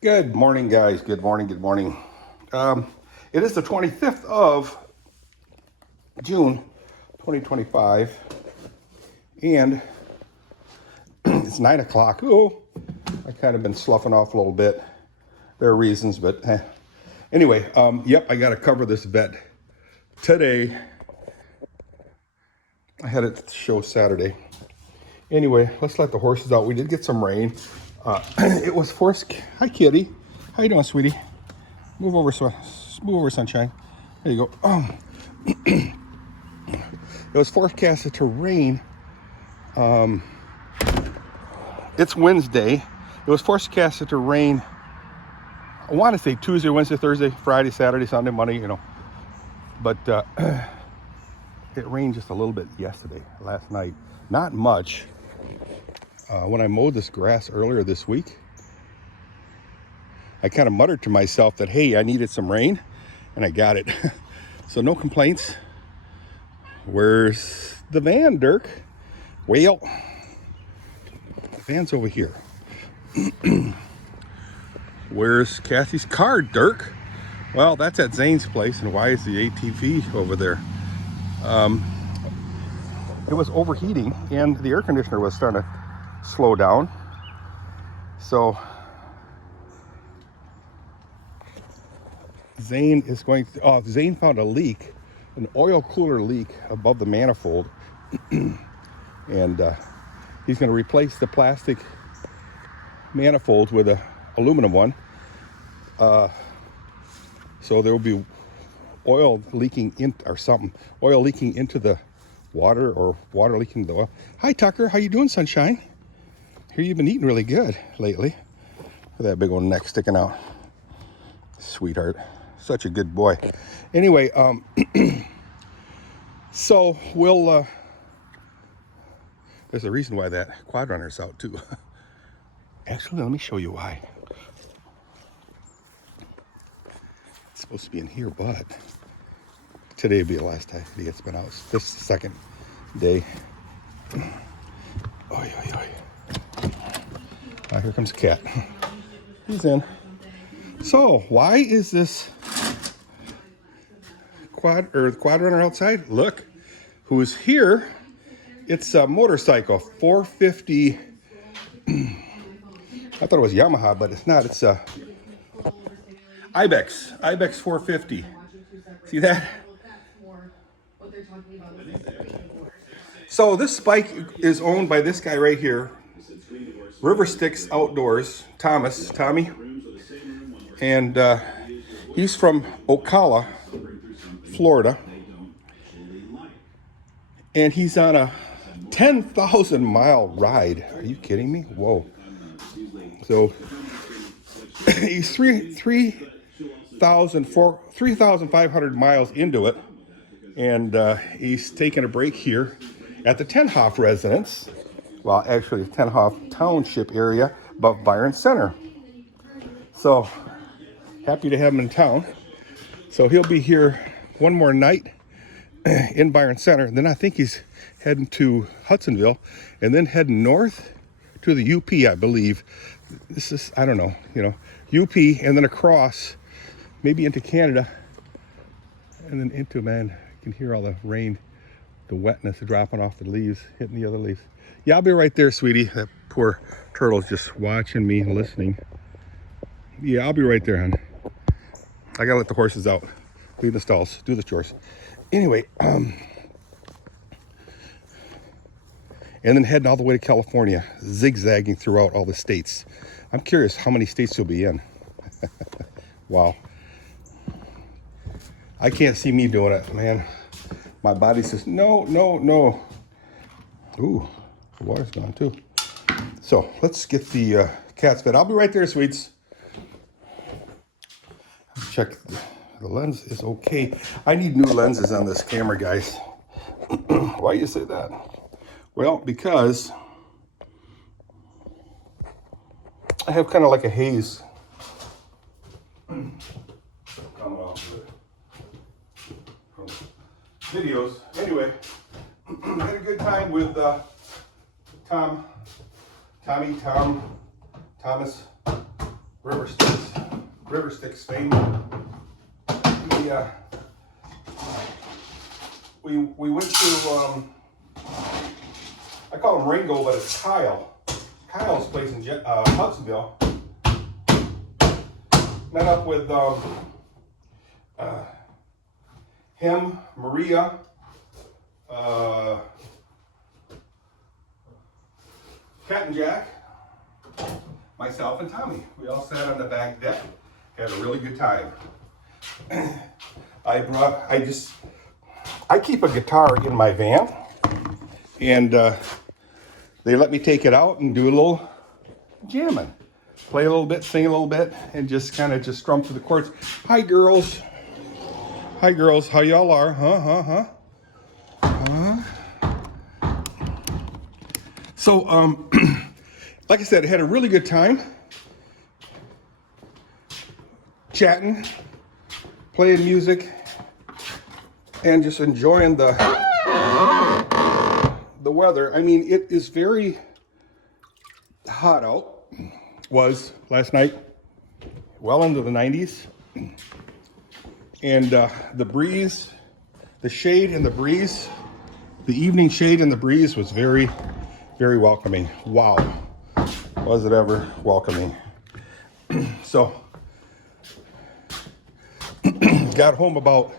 Good morning, guys. Good morning. Good morning. It is the 25th of June, 2025, and it's 9 o'clock. Oh, I kind of been sloughing off a little bit. There are reasons, but anyway, yep, I got to cover this vet today. I had it at the show Saturday. Anyway, let's let the horses out. We did get some rain. It was forced. Hi, kitty. How you doing, sweetie? Move over, sunshine. There you go. It was forecasted to rain. It's Wednesday. It was forecasted to rain. I want to say Tuesday, Wednesday, Thursday, Friday, Saturday, Sunday, Monday. But it rained just a little bit yesterday, last night. Not much. When I mowed this grass earlier this week, I kind of muttered to myself that, hey, I needed some rain, and I got it. So no complaints. Where's the van, Dirk? Well, the van's over here. Where's Kathy's car, Dirk? Well, that's at Zane's place, and why is the ATV over there? It was overheating, and the air conditioner was starting to slow down. So Zane is going to, Zane found a leak, an oil cooler leak above the manifold. And he's going to replace the plastic manifold with a aluminum one. So there will be oil leaking in, or something, oil leaking into the water, or water leaking into the oil. Hi, Tucker. How you doing, sunshine? Hear you've been eating really good lately. With that big old neck sticking out. Sweetheart. Such a good boy. Anyway, so we'll, there's a reason why that quad runner's out too. Actually, let me show you why. It's supposed to be in here, but today will be the last time it's been out. This is the second day. Oi, oi, oi. Here comes the cat. He's in. So why is this quad runner outside? Look who's here. It's a motorcycle, 450. I thought it was Yamaha, but it's not. It's a Ibex 450. See that? So this bike is owned by this guy right here, RiverStyx Outdoors, Tommy, and he's from Ocala, Florida, and he's on a 10,000 mile ride. Are you kidding me? Whoa. So he's 3,500 miles into it, and he's taking a break here at the Haaf residence. Well, actually, the Haaf Township area above Byron Center. So happy to have him in town. So he'll be here one more night in Byron Center, and then I think he's heading to Hudsonville, and then heading north to the UP, I believe. This is, I don't know, UP, and then across, maybe into Canada, and then into, man, you can hear all the rain, the wetness dropping off the leaves, hitting the other leaves. Yeah, I'll be right there, sweetie. That poor turtle's just watching me, listening. Yeah, I'll be right there, hon. I gotta let the horses out, leave the stalls, do the chores. Anyway, and then heading all the way to California, zigzagging throughout all the states. I'm curious how many states you'll be in. Wow. I can't see me doing it, man. My body says, no. Ooh, the water's gone too. So let's get the cats fed. I'll be right there, sweets. Check the lens is okay. I need new lenses on this camera, guys. Why you say that? Well, because I have kind of like a haze coming off from videos. Anyway, I had a good time with Thomas, RiverStyx fame. We went to, I call him Ringo, but it's Kyle. Kyle's place in Hudsonville. Met up with him, Maria, Cat and Jack, myself, and Tommy. We all sat on the back deck, had a really good time. I keep a guitar in my van, and they let me take it out and do a little jamming. Play a little bit, sing a little bit, and just kind of just strum through the chords. Hi, girls. Hi, girls. How y'all are? So, like I said, I had a really good time chatting, playing music, and just enjoying the weather. I mean, it is very hot out. Was last night, well into the 90s, and the breeze, the shade and the breeze, the evening shade and the breeze was very, very welcoming. Wow, was it ever welcoming. So got home about,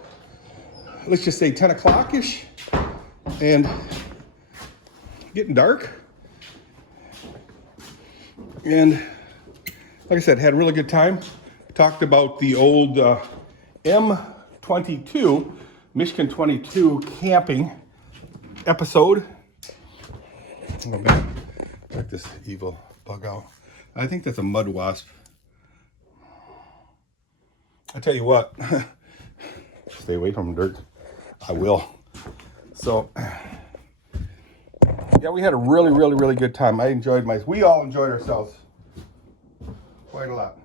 let's just say 10 o'clock-ish, and getting dark. And like I said, had a really good time. Talked about the old M22, Michigan 22 camping episode. Go back, check this evil bug out. I think that's a mud wasp. I tell you what, stay away from them, Dirk. I will. So, yeah, we had a really, really, really good time. We all enjoyed ourselves quite a lot.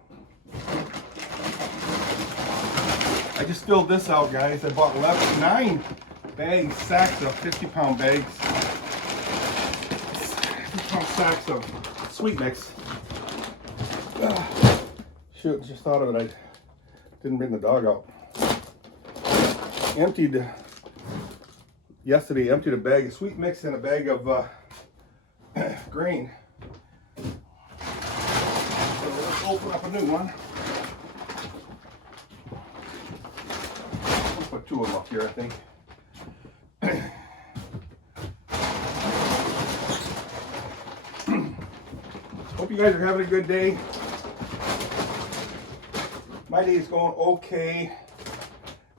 I just filled this out, guys. I bought 9 bags, sacks of 50-pound bags. 50-pound sacks of sweet mix. Shoot, just thought of it. I didn't bring the dog out. Yesterday, emptied a bag of sweet mix and a bag of grain. So let's open up a new one. I'll put 2 of them up here, I think. Hope you guys are having a good day. My day is going okay.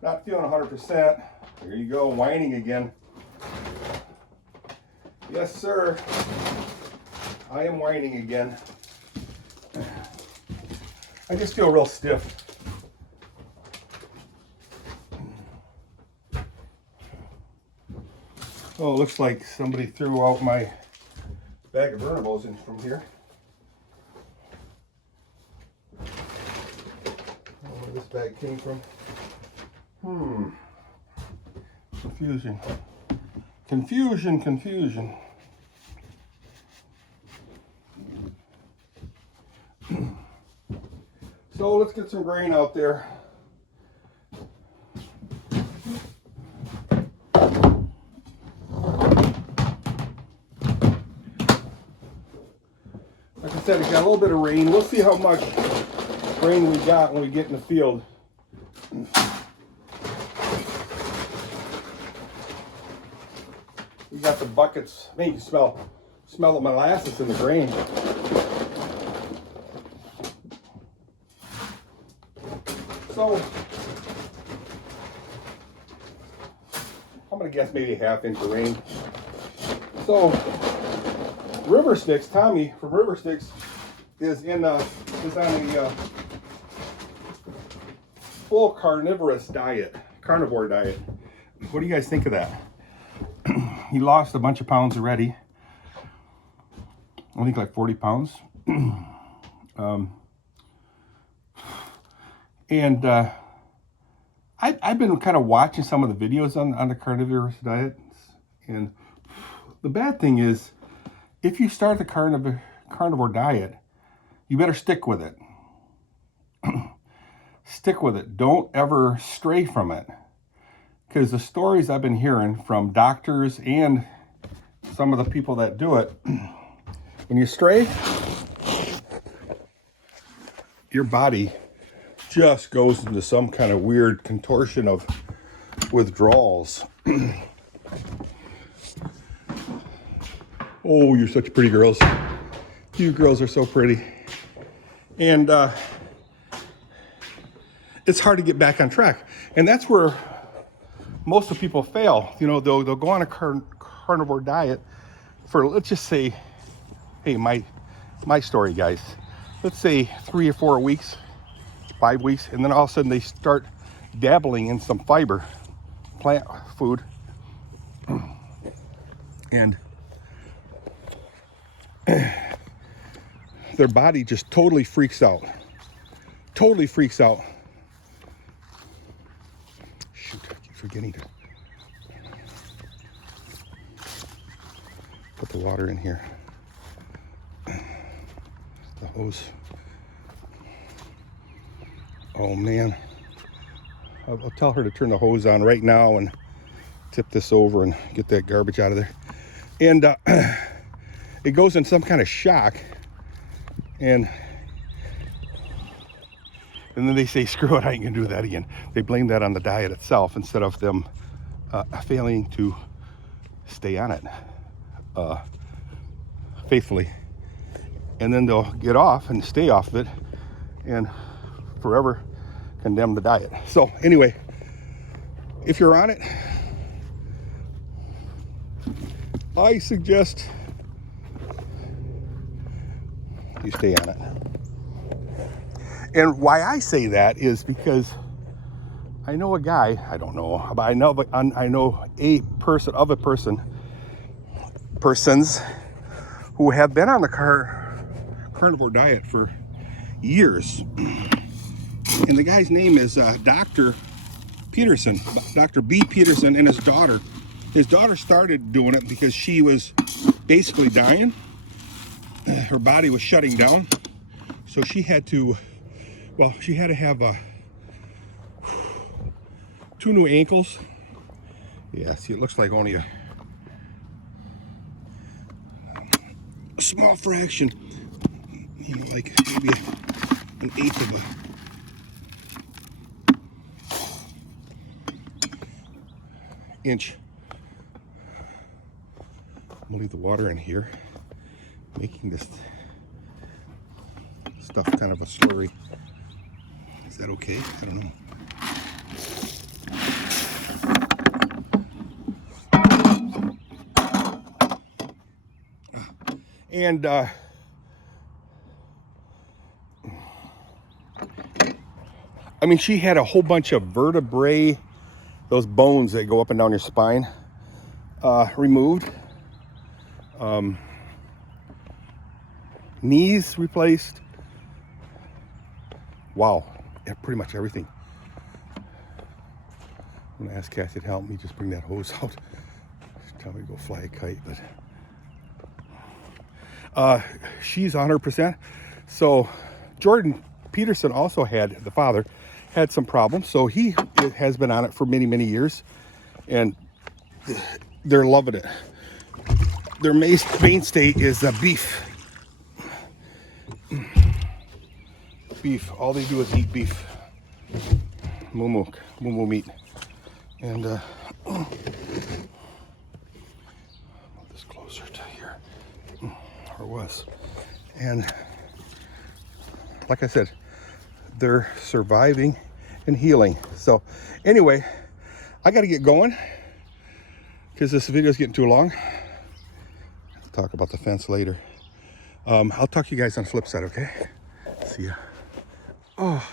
Not feeling 100%. Here you go, whining again. Yes, sir. I am whining again. I just feel real stiff. Oh, it looks like somebody threw out my bag of burnables in from here. I don't know where this bag came from. Confusion. So let's get some grain out there. Like I said, it got a little bit of rain. We'll see how much rain we got when we get in the field. We got the buckets. Man, you can smell the molasses in the grain. So I'm gonna guess maybe a ½ inch of rain. So RiverStyx, Tommy from RiverStyx is on a full carnivore diet. What do you guys think of that? He lost a bunch of pounds already. I think like 40 pounds. I've been kind of watching some of the videos on the carnivore diet. And the bad thing is, if you start the carnivore diet, you better stick with it. stick with it. Don't ever stray from it. Because the stories I've been hearing from doctors and some of the people that do it, when you stray, your body just goes into some kind of weird contortion of withdrawals. Oh, you're such pretty girls. You girls are so pretty. And it's hard to get back on track. And that's where most of the people fail. You know, they'll go on a carnivore diet for, let's just say, hey, my story, guys. Let's say 3 or 4 weeks, 5 weeks, and then all of a sudden they start dabbling in some fiber, plant food, and their body just totally freaks out. Totally freaks out. Shoot, I keep forgetting to put the water in here. The hose. Oh man. I'll tell her to turn the hose on right now and tip this over and get that garbage out of there. And it goes in some kind of shock, and then they say, screw it, I ain't gonna do that again. They blame that on the diet itself instead of them failing to stay on it faithfully. And then they'll get off and stay off of it and forever condemn the diet. So anyway, if you're on it, I suggest you stay on it. And why I say that is because I know a guy, I don't know, but I know a persons who have been on the carnivore diet for years. And the guy's name is Dr. Peterson, Dr. B. Peterson, and his daughter. His daughter started doing it because she was basically dying. Her body was shutting down. So she had to, well, she had to have 2 new ankles. Yeah, see, it looks like only a small fraction, you know, like maybe an eighth of a inch. I'm gonna leave the water in here, making this stuff kind of a slurry. Is that okay? I don't know. And I mean, she had a whole bunch of vertebrae, those bones that go up and down your spine, removed. Knees replaced. Wow, yeah, pretty much everything. I'm gonna ask Cassie to help me just bring that hose out. Tell me to go fly a kite, but she's 100%. So Jordan Peterson also had, the father, had some problems. So he has been on it for many, many years, and they're loving it. Their mainstay is beef. Beef. All they do is eat beef. Moo meat. And move this closer to here. Or was. And like I said, they're surviving and healing. So anyway, I got to get going because this video is getting too long. I'll talk about the fence later. I'll talk to you guys on the flip side, okay? See ya. Oh.